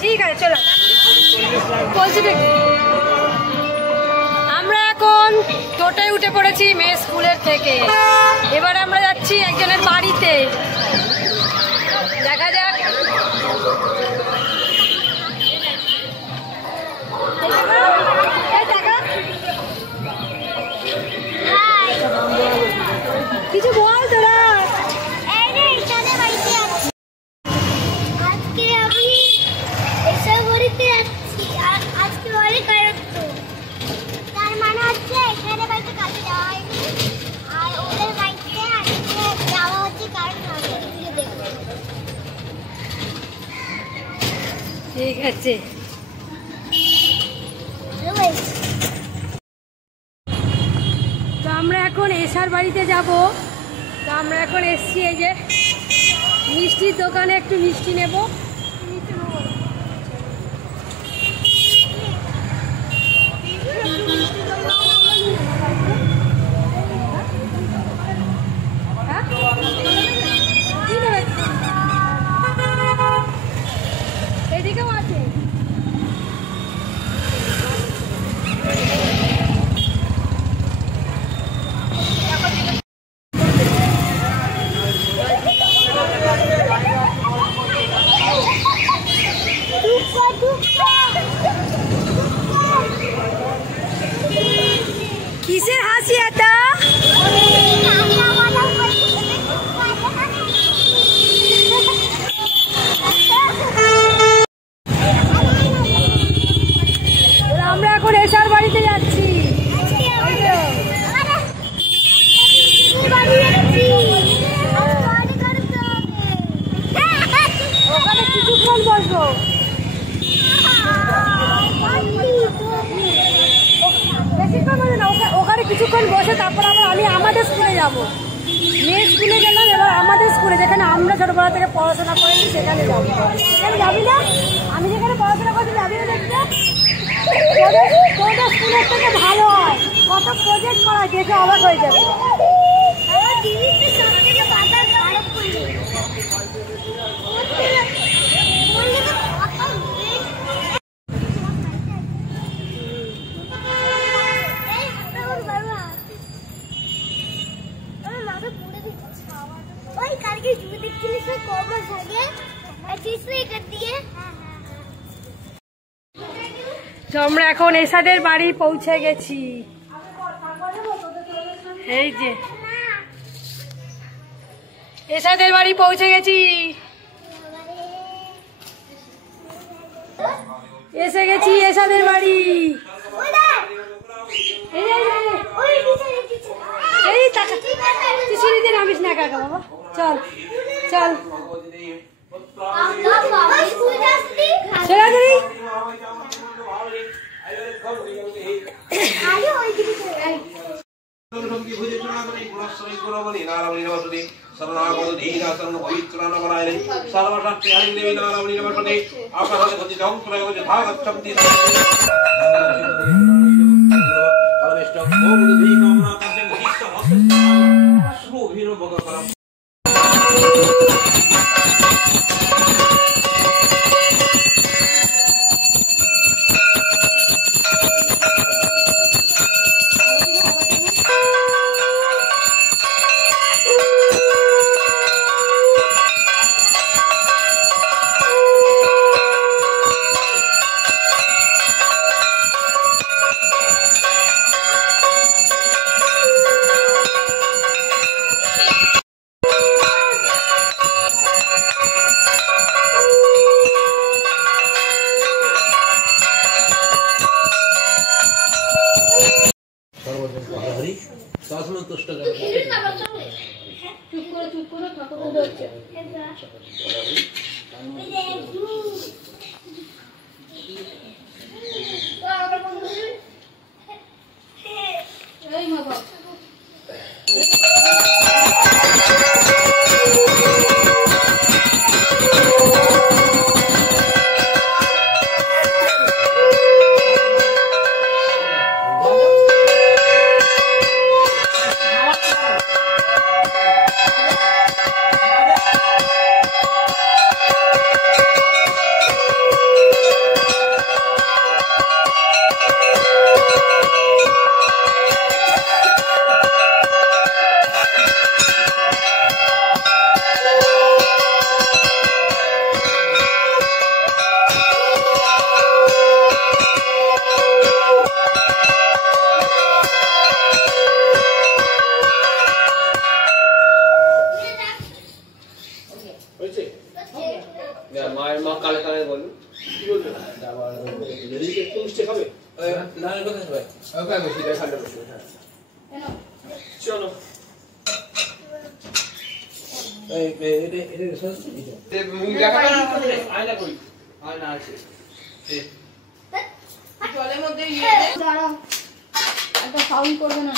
ঠিক আছে চলো বলছি দেখি। আমরা এখন টোটোয় উঠে পড়েছি মেয়ে স্কুলের থেকে। এবার আমরা যাচ্ছি একজনের বাড়িতে, দেখা যাক। কিছু বল তোরা। ঠিক আছে, তো আমরা এখন এসার বাড়িতে যাব। তো আমরা এখন এসছি এই যে মিষ্টির দোকানে, একটু মিষ্টি নেব। এদিকেও আছে। কিসের হাসি এটা? আমরা এখন এসার বাড়িতে যাচ্ছি। ওখানে কিছুক্ষণ বসবো। ওখানে কিছুক্ষণ বসে তারপর আমি আমাদের স্কুলে যাবো। মেয়ে স্কুলে গেলাম, এবার আমাদের স্কুলে যেখানে আমরা ছোটবেলা থেকে পড়াশোনা করেছি সেখানে যাবো। সেখানে যাবি না? আমি যেখানে পড়াশোনা করছি যাবি না দেখতে? তোদের স্কুলের থেকে ভালো হয়, কত প্রজেক্ট করা দেখে অবাক হয়ে যাবে। তো আমরা এখন এসাদের বাড়ি পৌঁছে গেছি। এই যে এসাদের বাড়ি পৌঁছে গেছি। এসে গেছি এসাদের বাড়ি। এই টাকা তুই সিঁড়িতে নামিস না কাকা বাবা, চল চল জলের মধ্যে একটা সাউন্ড করবে না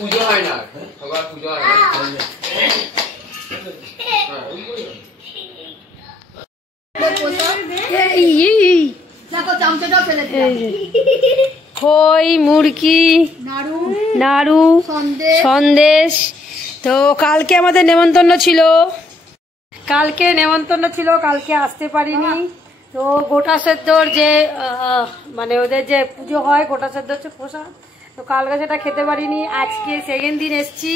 পুজো হয় না সবার পুজো হয় না খই মুরগি নাড়ু সন্দেশ। তো কালকে আমাদের নেমন্তন্ন ছিল, কালকে আসতে পারিনি। তো গোটা সেদ্ধর যে মানে ওদের যে পুজো হয় গোটা সেদ্ধ হচ্ছে প্রসাদ, তো কালকে সেটা খেতে পারিনি। আজকে সেকেন্ড দিন এসছি,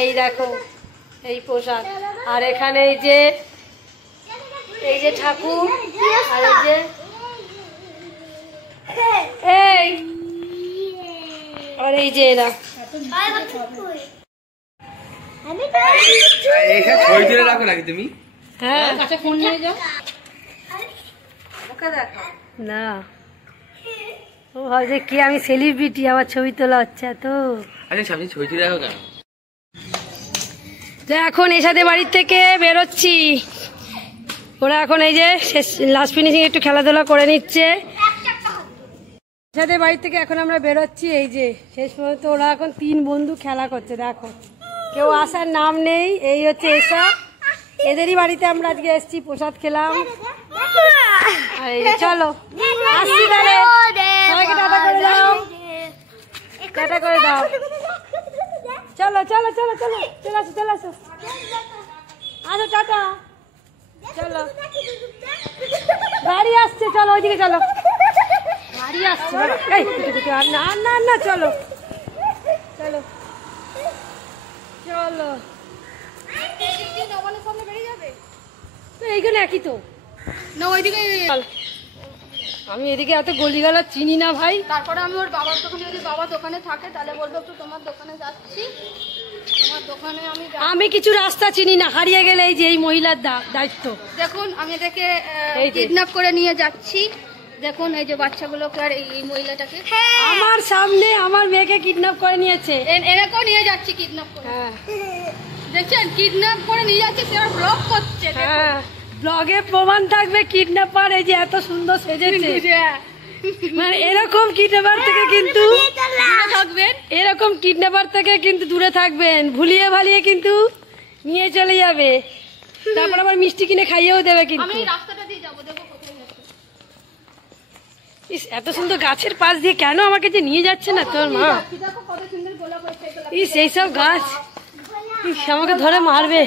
এই দেখো এই প্রসাদ। আর এখানে এই যে ঠাকুর, আর এই যে এরা রাখো নাকি তুমি? হ্যাঁ ফোন নিয়ে যাও না, ও ভাবছে কি আমি সেলিব্রিটি, আমার ছবি তোলা হচ্ছে। তো আচ্ছা সামনে ছবি তুলে রাখো কেন? তো এখন এসাদের বাড়ির থেকে বেরোচ্ছি, ওরা এখন এই যে লাস্ট ফিনিশিং একটু খেলাধুলা করে নিচ্ছে। এসাদের বাড়ির থেকে এখন আমরা বেরোচ্ছি, এই যে শেষ পর্যন্ত ওরা এখন 3 বন্ধু খেলা করছে। দেখো কেউ আসার নাম নেই, এই হচ্ছে এসা, এদেরই বাড়িতে আমরা আজকে এসেছি, প্রসাদ খেলাম। আর এই চলো আসছি তাহলে, সবাইকে টাটা করে দাও, টাটা করে দাও। চলো চলো চলো চলো চলে আসো চলে আসো, আসো টাটা। চলো গাড়ি আসছে, চলো ওইদিকে চলো, গাড়ি আসছে। না না না চলো চলো চলো, তো এইখানে একই তো না ওইদিকে। আমি এদিকে এত গলিগালা চিনি না ভাই। তারপরে আমি ওর বাবার দোকানে, যদি বাবা দোকানে থাকে তাহলে বলবো একটু তোমার দোকানে যাচ্ছি, তোমার দোকানে আমি কিছু রাস্তা চিনি না, হারিয়ে গেলে এই যে এই মহিলার দায়িত্ব। দেখুন আমি এদেরকে কিডন্যাপ করে নিয়ে যাচ্ছি, দেখুন এই যে বাচ্চাগুলোকে আর এই মহিলাটাকে আমার সামনে আমার মেয়েকে কিডন্যাপ করে নিয়েছে, এরকম নিয়ে যাচ্ছি কিডন্যাপ করে। হ্যাঁ দেখছেন কিডন্যাপ করে নিয়ে যাচ্ছে, সে আর ব্লগ করছে। হ্যাঁ ব্লগে প্রমাণ থাকবে কিডন্যাপার এই যে এত সুন্দর সেজেছে। মানে এরকম কিডন্যাপার থেকে কিন্তু থাকবেন, এরকম কিডন্যাপার থেকে কিন্তু দূরে থাকবেন, ভুলিয়ে ভালিয়ে কিন্তু নিয়ে চলে যাবে, তারপর আবার মিষ্টি কিনে খাইয়েও দেবে। কিন্তু আমি রাস্তাটা দিয়ে যাবো, দেখো কোথায় যাচ্ছে। ইস এত সুন্দর গাছের পাশ দিয়ে কেন আমাকে যে নিয়ে যাচ্ছে না তোর মা? দেখো কত সুন্দর গোলাপ হয়েছে। ইস এইসব গাছ ইস আমাকে ধরে মারবে।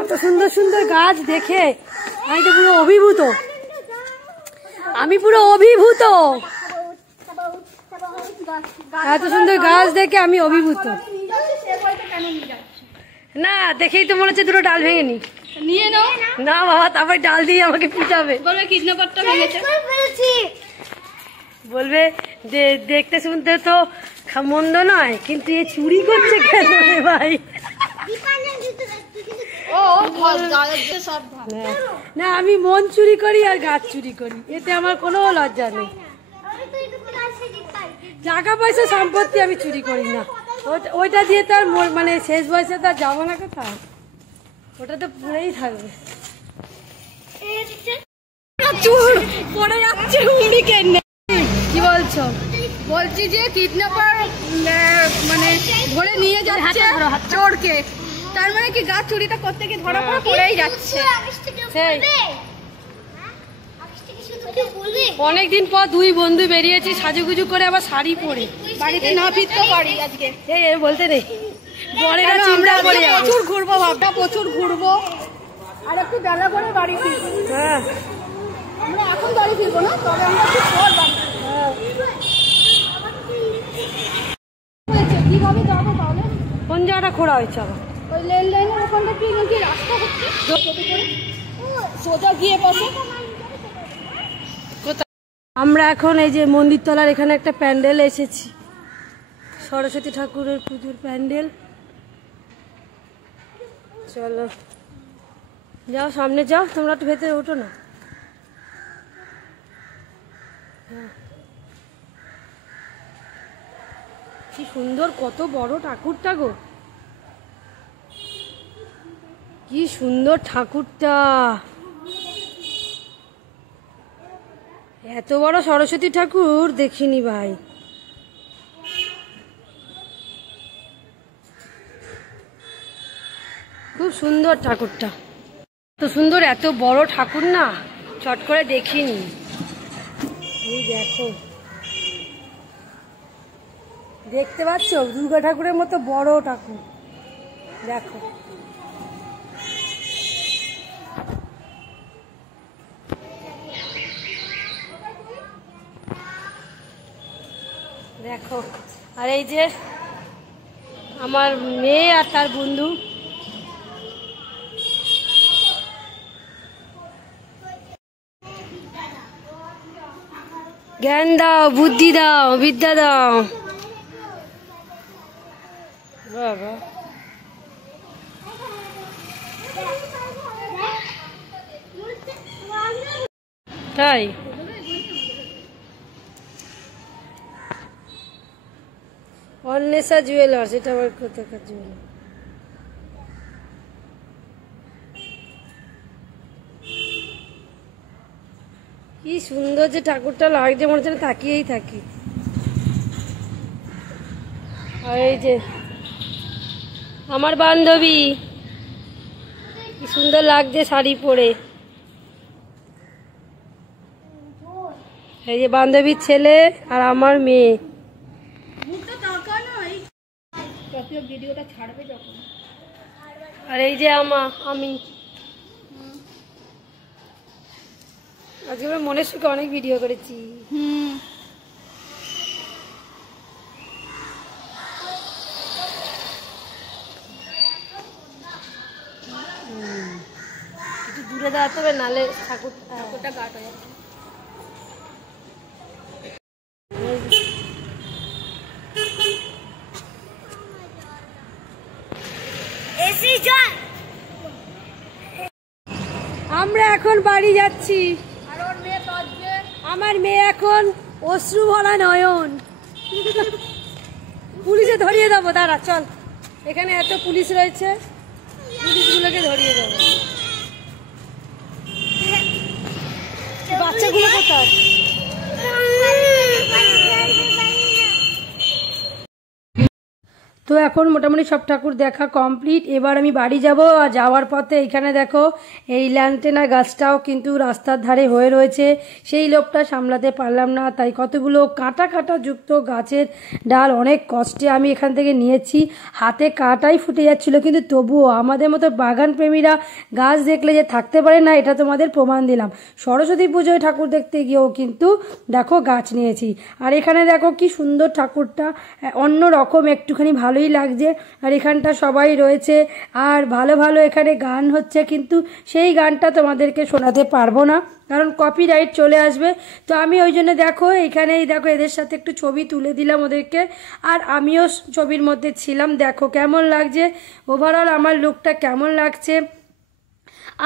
এত সুন্দর সুন্দর গাছ দেখে আমি তো পুরো অভিভূত, আমি পুরো অভিভূত। এত সুন্দর গাছ দেখে আমি অভিভূত। না দেখেই তো মনে হচ্ছে দুটো ডাল ভেঙে নি। নিয়ে নাও না বাবা, তারপর ডাল দিয়ে আমাকে পিটাবে, বলবে কিডন্যাপারটা ভেঙেছে। বলবে যে দেখতে শুনতে তো মন্দ নয়, কিন্তু এ চুরি করছে কেন রে ভাই? না আমি মন চুরি করি আর গাছ চুরি করি, এতে আমার কোনো লজ্জা নেই। টাকা পয়সা সম্পত্তি আমি চুরি করি না, ওইটা দিয়ে তার মানে শেষ বয়সে তার যাবো না কোথাও, ওটা তো পড়েই থাকবে। চুর পড়ে যাচ্ছে, কি বলছো? বলছি যে কিডন্যাপার মানে ধরে নিয়ে যাচ্ছে চোরকে, তার মানে কি গাছ চুরিটা করতে গিয়ে ধরা পড়েই যাচ্ছে। অনেকদিন পর 2 বন্ধু বেরিয়েছি সাজুগুজু করে, আবার শাড়ি পরে বাড়িতে না ফিরতে পারি আজকে। এই বলতে নেই, বড়েরা চিন্তা করে প্রচুর ঘুরবো, ভাবটা প্রচুর ঘুরবো, আর একটু বেলা করে বাড়ি ফিরবো। হ্যাঁ আমরা এখন বাড়ি ফিরবো না, তবে আমরা একটু পর বাড়ি। কিভাবে যাবো তাহলে? কোন জায়গাটা খোঁড়া হয়েছে আবার? ওই লেন লাইনের ওখানটা কি রাস্তা হচ্ছে, সোজা গিয়ে বসে। আমরা এখন এই যে মন্দির তলার এখানে একটা প্যান্ডেল এসেছি, সরস্বতী ঠাকুরের পুজোর প্যান্ডেল। চলো যাও সামনে যাও, তোমরা একটু ভেতরে ওঠো না। কি সুন্দর, কত বড় ঠাকুরটা গো, কি সুন্দর ঠাকুরটা। এত বড় সরস্বতী ঠাকুর দেখিনি ভাই। খুব সুন্দর ঠাকুরটা, এত সুন্দর, এত বড় ঠাকুর না চট করে দেখিনি। এই দেখো, দেখতে পাচ্ছ দুর্গা ঠাকুরের মতো বড় ঠাকুর, দেখো। দেখো, আর এই যে আমার মেয়ে আর তার বন্ধু, জ্ঞান দাও, বুদ্ধি দাও, বিদ্যা দাও। বাবা, তাই অন্বেষা জুয়েলার্স, এটা আবার কোথাকার জুয়েলার্স? কি সুন্দর যে ঠাকুরটা লাগছে, মনে হচ্ছে তাকিয়েই থাকি। আর এই যে আমার বান্ধবী, কি সুন্দর লাগছে শাড়ি পরে। এই যে বান্ধবীর ছেলে আর আমার মেয়ে। ভিডিওটা ছাড়বে যখন। আর এই যে আমি আজকে আমরা মনের সুখে অনেক ভিডিও করেছি। একটু দূরে দাঁড়াতে হবে, নালে ঠাকুরটা গাট হয়ে যাচ্ছে। আমরা এখন বাড়ি যাচ্ছি। আমার মেয়ে এখন অশ্রু ভরা নয়ন। পুলিশে ধরিয়ে দেবো, দাঁড়া চল, এখানে এত পুলিশ রয়েছে, পুলিশগুলোকে ধরিয়ে দেবো। বাচ্চাগুলো কোথায়? তো এখন মোটামুটি সব ঠাকুর দেখা কমপ্লিট। এবার আমি বাড়ি যাব। আর যাওয়ার পথে এখানে দেখো এই ল্যান্টেনা গাছটাও কিন্তু রাস্তার ধারে হয়ে রয়েছে। সেই লোকটা সামলাতে পারলাম না, তাই কতগুলো কাঁটা কাঁটা যুক্ত গাছের ডাল অনেক কষ্টে আমি এখান থেকে নিয়েছি। হাতে কাঁটাই ফুটে যাচ্ছিল, কিন্তু তবুও আমাদের মতো বাগান প্রেমীরা গাছ দেখলে যে থাকতে পারে না, এটা তোমাদের প্রমাণ দিলাম। সরস্বতী পুজোয় ঠাকুর দেখতে গিয়েও কিন্তু দেখো গাছ নিয়েছি। আর এখানে দেখো কি সুন্দর ঠাকুরটা, অন্য রকম একটুখানি ভালোই লাগছে। আর এখানটা সবাই রয়েছে, আর ভালো ভালো এখানে গান হচ্ছে, কিন্তু সেই গানটা তোমাদেরকে শোনাতে পারবো না, কারণ কপিরাইট চলে আসবে। তো আমি ওই জন্য দেখো এইখানেই দেখো এদের সাথে একটু ছবি তুলে দিলাম ওদেরকে, আর আমিও ছবির মধ্যে ছিলাম। দেখো কেমন লাগছে, ওভারঅল আমার লুকটা কেমন লাগছে।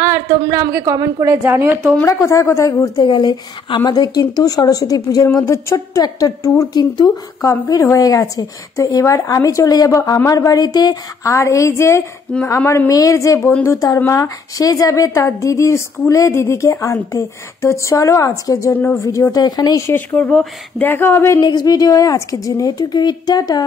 আর তোমরা আমাকে কমেন্ট করে জানিও তোমরা কোথায় কোথায় ঘুরতে গেলে। আমাদের কিন্তু সরস্বতী পুজোর মধ্যে ছোট্ট একটা ট্যুর কিন্তু কমপ্লিট হয়ে গেছে। তো এবার আমি চলে যাব আমার বাড়িতে। আর এই যে আমার মেয়ের যে বন্ধু, তার মা, সে যাবে তার দিদির স্কুলে দিদিকে আনতে। তো চলো আজকের জন্য ভিডিওটা এখানেই শেষ করব। দেখা হবে নেক্সট ভিডিওয়ে। আজকের জন্য এটুকুই, টাটা।